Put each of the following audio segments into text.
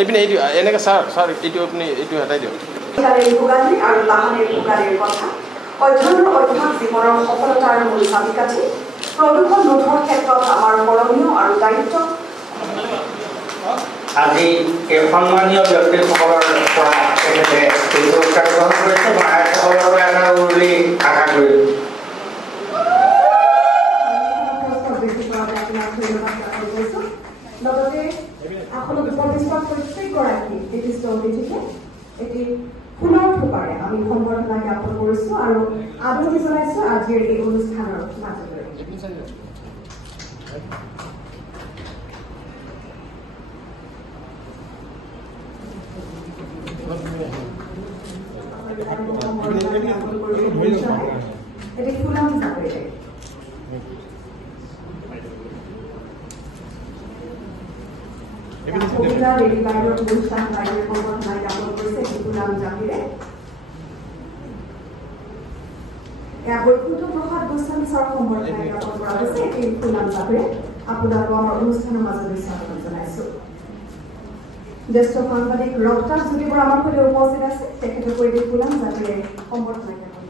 এইপিনে এইটো এনেকৈ ছাৰ এইটো আপুনি এইটো হটাই দিয়ক। ভোগালী আৰু লাহানিৰ ভোগালীৰ কথা অধ্যয়নৰ অভ্যাস জীৱনৰ সফলতাৰ মূল চাবিকাঠি প্ৰদূষণ ৰোধৰ ক্ষেত্ৰত আমাৰ কৰণীয় আৰু দায়িত্ব। আজি এই সন্মানীয় ব্যক্তিসকলৰ পৰা তেখেতে এই পুৰস্কাৰ গ্ৰহণ কৰিছে মই আইসকলৰ পৰা এটা বুলি আশা কৰিছোঁ। লগতে আপোনাক উপবিষ্ট প্ৰত্যেকগৰাকী বিশিষ্ট অতিথিকে এটি পুনৰ থোপাৰে আমি সম্বৰ্ধনা জ্ঞাপন কৰিছোঁ আৰু আদৰণি জনাইছোঁ আজিৰ এই অনুষ্ঠানৰ মাজলৈ। এটি ফুলাম হিচাপে কবিতা দেৱী বাইদেউ অনুষ্ঠান বাইদেউ সম্বৰ্ধনা জ্ঞাপন কৰিছে এটি ফুলাম জাতিৰে। বৈকুণ্ঠ প্ৰসাদ গোস্বামী ছাৰক সম্বৰ্ধনা জ্ঞাপন কৰা হৈছে এটি ফুলাম জাতিৰে। আপোনালোকক আমাৰ অনুষ্ঠানৰ মাজলৈ স্বাগতম জনাইছোঁ। জ্যেষ্ঠ সাংবাদিক ৰক্তাৰ জ্যোতি বৰা আমাৰ সৈতে উপস্থিত আছে, তেখেতকো এটি ফুলাম জাতিৰে সম্বৰ্ধনা জ্ঞাপন।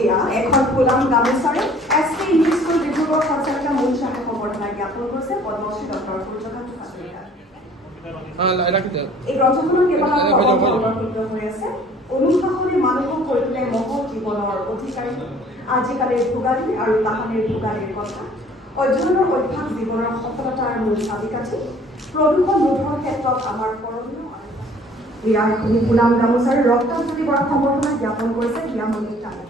এয়া এখন ফুলাম গামোচাৰে SK ইংলিছ স্কুল ডিব্ৰুগড় সঞ্চালিকা মূল শাখাই সম্বৰ্ধনা জ্ঞাপন কৰিছে পদ্মশ্ৰী ডক্টৰ সূৰ্যকান্ত হাজৰিকা। এই গ্ৰন্থখনৰ কেইবাটাও সংৰক্ষিত হৈ আছে। অনুশাসনে মানুহক কৰি তোলে মহৎ জীৱনৰ অধিকাৰী আজিকালিৰ ভোগালী আৰু লাহানিৰ ভোগালীৰ কথা অধ্যয়নৰ অভ্যাস জীৱনৰ সফলতাৰ মূল চাবিকাঠি প্ৰদূষণ ৰোধৰ ক্ষেত্ৰত আমাৰ কৰণীয়। ইয়াৰ এখন ফুলাম গামোচাৰে ৰক্তাৰ জ্যোতি বৰাক সম্বৰ্ধনা জ্ঞাপন কৰিছে হিয়ামণি তালুক।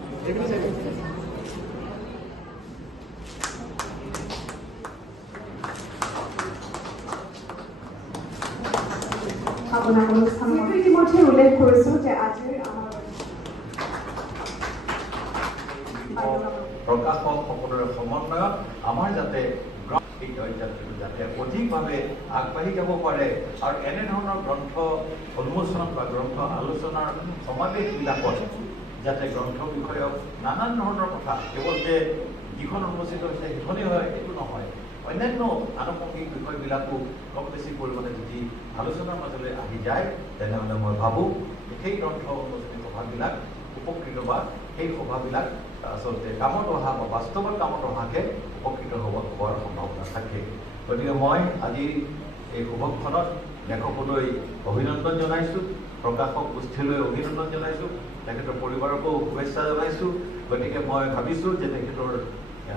আপোনাক অনুষ্ঠানত ইতিমধ্যে উল্লেখ কৰিছোঁ যে আজিৰ আমাৰ প্ৰকাশকসকলৰ সমন্বয়ত আমাৰ যাতে যাতে অধিকভাৱে আগবাঢ়ি যাব পাৰে আৰু এনেধৰণৰ গ্ৰন্থ উন্মোচন বা গ্ৰন্থ আলোচনাৰ সমাৱেশবিলাকত যাতে গ্ৰন্থ বিষয়ক নানান ধৰণৰ কথা কেৱল যে যিখন উন্মোচিত হৈছে সেইখনেই হয় এইটো নহয়, অন্যান্য আনুষংগিক বিষয়বিলাকো কম বেছি পৰিমাণে যদি আলোচনাৰ মাজলৈ আহি যায় তেনেহ'লে মই ভাবোঁ সেই গ্ৰন্থ উন্মোচনী সভাবিলাক উপকৃত বা সেই সভাবিলাক আচলতে কামত অহা বা বাস্তৱত কামত অহাকৈ উপকৃত হোৱাৰ সম্ভাৱনা থাকে। গতিকে মই আজি এই শুভক্ষণত লেখকলৈ অভিনন্দন জনাইছোঁ, প্ৰকাশক গোষ্ঠীলৈ অভিনন্দন জনাইছোঁ, তেখেতৰ পৰিবাৰকো শুভেচ্ছা জনাইছোঁ। গতিকে মই ভাবিছোঁ যে তেখেতৰ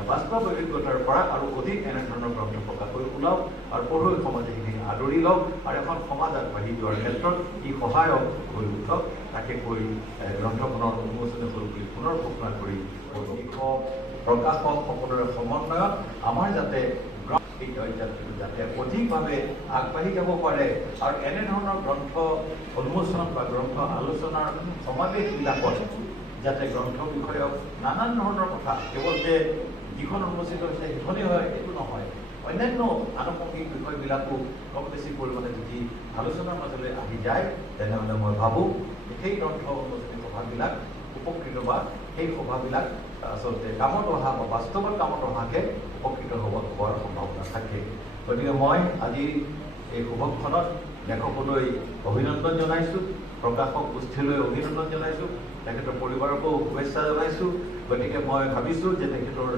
বাস্তৱ অভিজ্ঞতাৰ পৰা আৰু অধিক এনেধৰণৰ গ্ৰন্থ প্ৰকাশ কৰি ওলাওক আৰু পঢ়ুৱৈ সমাজে সেইখিনি আদৰি লওক আৰু এখন সমাজ আগবাঢ়ি যোৱাৰ ক্ষেত্ৰত ই সহায়ক হৈ উঠক। তাকে কৈ গ্ৰন্থখনৰ উন্মোচনী হ'ল বুলি পুনৰ ঘোষণা কৰি প্ৰকাশকসকলৰ সমন্বয়ত আমাৰ যাতে যাতে অধিকভাৱে আগবাঢ়ি যাব পাৰে আৰু এনেধৰণৰ গ্ৰন্থ উন্মোচন বা গ্ৰন্থ আলোচনাৰ সমাৱেশবিলাকত যাতে গ্ৰন্থ বিষয়ক নানান ধৰণৰ কথা কেৱল যে যিখন উন্মোচিত হৈছে সেইখনেই হয় এইটো নহয়, অন্যান্য আনুষংগিক বিষয়বিলাকো কম বেছি পৰিমাণে যদি আলোচনাৰ মাজলৈ আহি যায় তেনেহ'লে মই ভাবোঁ সেই গ্ৰন্থ উন্মোচনী সভাবিলাক উপকৃত বা সেই সভাবিলাক আচলতে কামত অহা বা বাস্তৱত কামত অহাকৈ উপকৃত হোৱাৰ সম্ভাৱনা থাকে। গতিকে মই আজি এই শুভক্ষণত লেখকলৈ অভিনন্দন জনাইছোঁ, প্ৰকাশক গোষ্ঠীলৈ অভিনন্দন জনাইছোঁ, তেখেতৰ পৰিবাৰকো শুভেচ্ছা জনাইছোঁ। গতিকে মই ভাবিছোঁ যে তেখেতৰ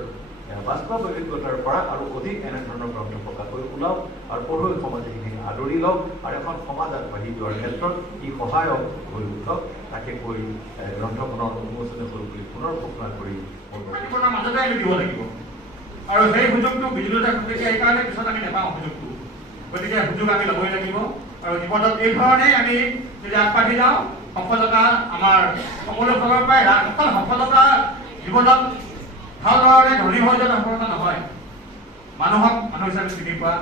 বাস্তৱ অভিজ্ঞতাৰ পৰা আৰু অধিক এনেধৰণৰ গ্ৰন্থ প্ৰকাশ কৰি ওলাওক আৰু পঢ়ুৱৈ সমাজে সেইখিনি আদৰি লওক আৰু এখন সমাজ আগবাঢ়ি যোৱাৰ ক্ষেত্ৰত ই সহায়ক হৈ উঠক। তাকে কৈ গ্ৰন্থখনৰ উন্মোচনী হ'ল বুলি পুনৰ ঘোষণা কৰি মাজতে আমি দিব লাগিব আৰু সেই সুযোগটো বিজুলতা গতিকে এইকাৰণে পিছত আমি নাপাওঁ সুযোগটো। গতিকে সুযোগ আমি ল'বই লাগিব আৰু জীৱনত এই ধৰণেই আমি যদি আগবাঢ়ি যাওঁ সফলতা আমাৰ সকলো ফালৰ পৰাই অকল সফলতা জীৱনত ভাল ধৰণে ধনী হৈ যোৱা সফলতা নহয়, মানুহক মানুহ হিচাপে চিনি পোৱা,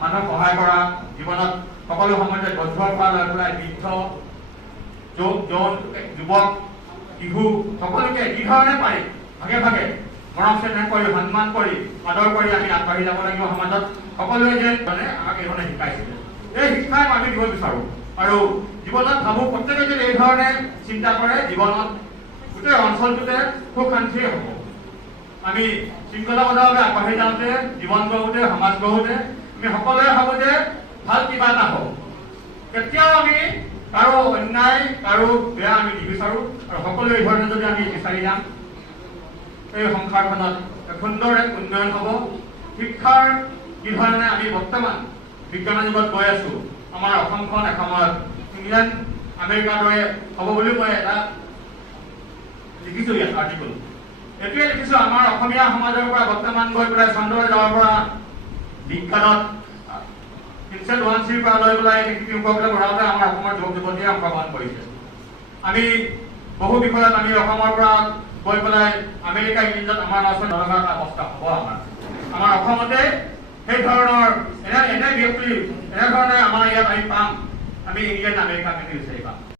মানুহক সহায় কৰা, জীৱনত সকলো সময়তে গছৰ পৰা লৈ পেলাই বৃদ্ধ যুৱক শিশু সকলোকে যি ধৰণে পাৰি ভাগে ভাগে মৰম চেনেহ কৰি সন্মান কৰি আদৰ কৰি আমি আগবাঢ়ি যাব লাগিব সমাজত। সকলোৱে যে মানে আমাক এইধৰণে শিকাইছিলে, এই শিক্ষাই আমি দিব বিচাৰোঁ আৰু জীৱনত ভাবোঁ প্ৰত্যেকে যদি এই ধৰণে চিন্তা কৰে জীৱনত গোটেই অঞ্চলটোতে সুখ শান্তিয়ে হ'ব আমি শৃংখলাবদ্ধভাৱে আগবাঢ়ি যাওঁতে জীৱন গঢ়োতে সমাজ গঢ়োতে আমি সকলোৱে ভাবো যে ভাল কিবা এটা হওক কেতিয়াও আমি কাৰো অন্যায় কাৰো বেয়া আমি নিবিচাৰো আৰু সকলোৱে এই ধৰণে যদি আমি বিচাৰি যাম এই সংসাৰখনত সুন্দৰ এক উন্নয়ন হ'ব শিক্ষাৰ কি ধৰণে আমি বৰ্তমান বিজ্ঞানৰ যুগত গৈ আছো আমাৰ অসমখন এসময়ত ইংলেণ্ড আমেৰিকাৰ দৰে হ'ব বুলি মই এটা লিখিছো ইয়াত আৰ্টিকল এইটোৱে লিখিছো আমাৰ অসমীয়া সমাজৰ পৰা বৰ্তমান গৈ পেলাই চন্দ্ৰযানৰ পৰা বিজ্ঞানত ইনচেট 1C পৰা লৈ পেলাই শিক্ষকসকলে পঢ়াওঁতে আমাৰ অসমৰ যুৱক যুৱতীয়ে অংশগ্ৰহণ কৰিছে আমি বহু বিষয়ত আমি অসমৰ পৰা গৈ পেলাই আমেৰিকা ইংলেণ্ডত আমাৰ মাজত নলগা এটা অৱস্থা হ'ব আমাৰ অসমতে সেই ধৰণৰ এনে ব্যক্তি এনেধৰণে আমাৰ ইয়াত আমি পাম আমি ইংলেণ্ড আমেৰিকা আমি বিচাৰি